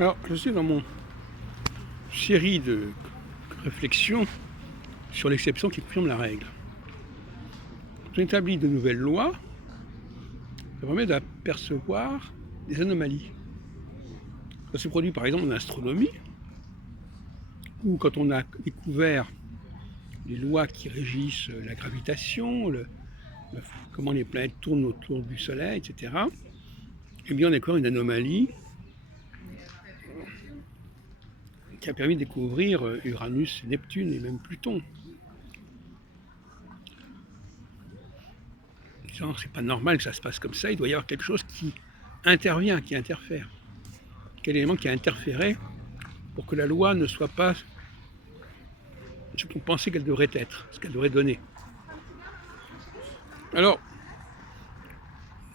Alors, je suis dans mon série de réflexions sur l'exception qui confirme la règle. Quand on établit de nouvelles lois, ça permet d'apercevoir des anomalies. Ça se produit par exemple en astronomie, où quand on a découvert les lois qui régissent la gravitation, comment les planètes tournent autour du Soleil, etc., eh bien on a découvert une anomalie qui a permis de découvrir Uranus, Neptune et même Pluton. C'est pas normal que ça se passe comme ça, il doit y avoir quelque chose qui intervient, qui interfère. Quel élément qui a interféré pour que la loi ne soit pas ce qu'on pensait qu'elle devrait être, ce qu'elle devrait donner. Alors,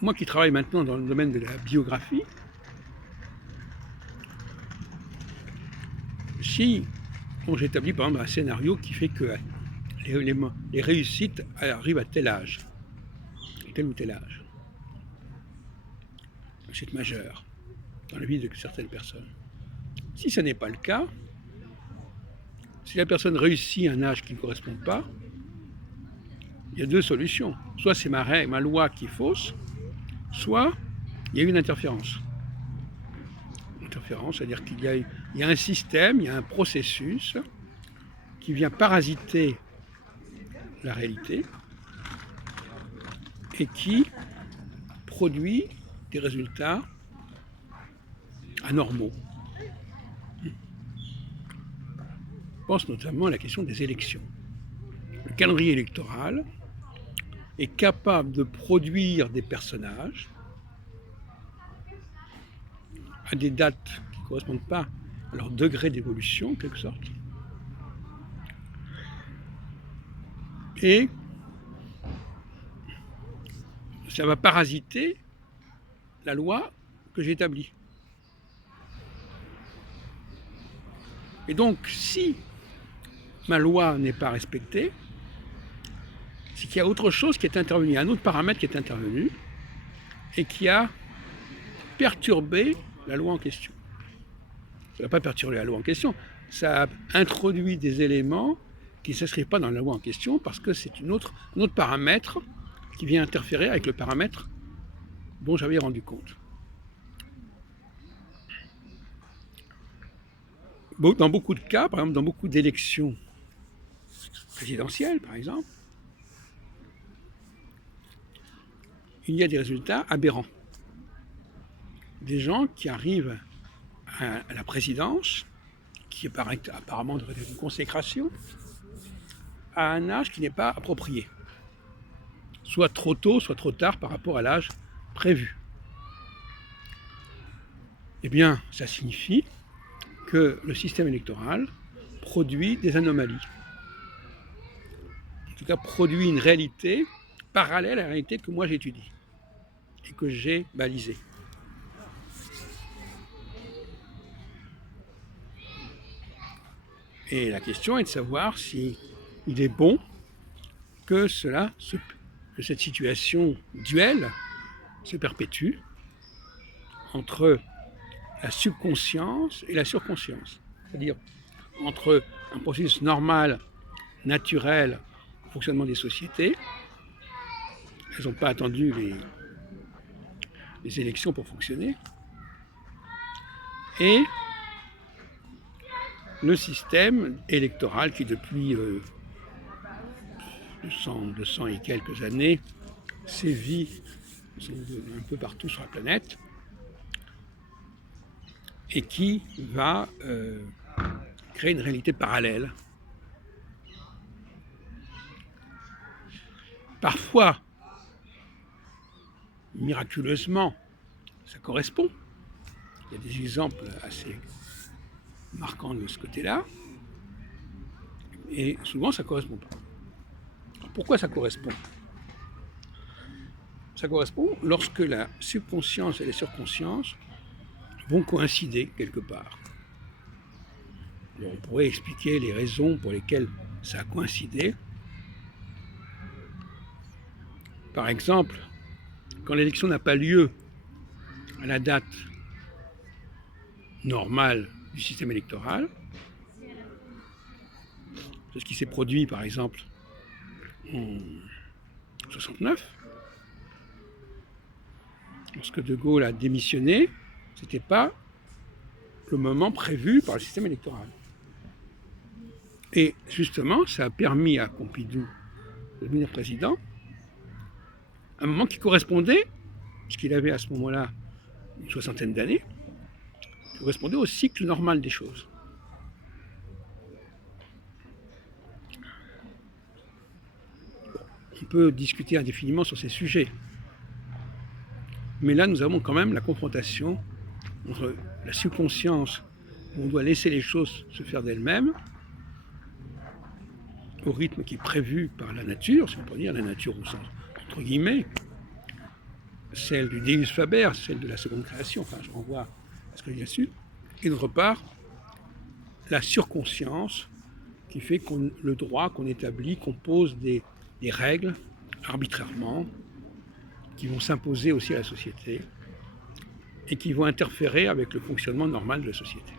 moi qui travaille maintenant dans le domaine de la biographie, si j'établis par exemple un scénario qui fait que les réussites arrivent à tel âge, tel ou tel âge, c'est majeur dans la vie de certaines personnes. Si ce n'est pas le cas, si la personne réussit à un âge qui ne correspond pas, il y a deux solutions. Soit c'est ma loi qui est fausse, soit il y a une interférence. Interférence, c'est-à-dire qu'il y a un système, il y a un processus qui vient parasiter la réalité et qui produit des résultats anormaux. Je pense notamment à la question des élections. Le calendrier électoral est capable de produire des personnages à des dates qui ne correspondent pas à leur degré d'évolution, en quelque sorte. Et ça va parasiter la loi que j'ai établie. Et donc, si ma loi n'est pas respectée, c'est qu'il y a autre chose qui est intervenu, un autre paramètre qui est intervenu et qui a perturbé la loi en question. Ça n'a pas perturbé la loi en question, ça a introduit des éléments qui ne s'inscrivent pas dans la loi en question parce que c'est un autre paramètre qui vient interférer avec le paramètre dont j'avais rendu compte. Dans beaucoup de cas, par exemple dans beaucoup d'élections présidentielles, par exemple, il y a des résultats aberrants. Des gens qui arrivent à la présidence, qui paraît apparemment devrait être une consécration, à un âge qui n'est pas approprié. Soit trop tôt, soit trop tard par rapport à l'âge prévu. Eh bien, ça signifie que le système électoral produit des anomalies. En tout cas, produit une réalité parallèle à la réalité que moi j'étudie et que j'ai balisée. Et la question est de savoir si il est bon que que cette situation duelle se perpétue entre la subconscience et la surconscience. C'est-à-dire entre un processus normal, naturel, au fonctionnement des sociétés. Elles n'ont pas attendu les élections pour fonctionner. Et le système électoral qui, depuis 200 et quelques années, sévit un peu partout sur la planète et qui va créer une réalité parallèle. Parfois, miraculeusement, ça correspond. Il y a des exemples assez marquants de ce côté-là. Et souvent, ça ne correspond pas. Alors, pourquoi ça correspond ? Ça correspond lorsque la subconscience et la surconscience vont coïncider quelque part. Alors, on pourrait expliquer les raisons pour lesquelles ça a coïncidé. Par exemple, quand l'élection n'a pas lieu à la date normal du système électoral. C'est ce qui s'est produit, par exemple, en 69. Lorsque De Gaulle a démissionné, ce n'était pas le moment prévu par le système électoral. Et justement, ça a permis à Pompidou de devenir président, un moment qui correspondait, puisqu'il avait à ce moment-là une soixantaine d'années, qui correspondait au cycle normal des choses. On peut discuter indéfiniment sur ces sujets, mais là nous avons quand même la confrontation entre la subconscience où on doit laisser les choses se faire d'elles-mêmes, au rythme qui est prévu par la nature, si on peut dire la nature au sens entre guillemets, celle du Deus Faber, celle de la seconde création, enfin je renvoie à ce que j'ai là-dessus, et d'autre part, la surconscience qui fait que le droit qu'on établit, qu'on pose des règles arbitrairement, qui vont s'imposer aussi à la société et qui vont interférer avec le fonctionnement normal de la société.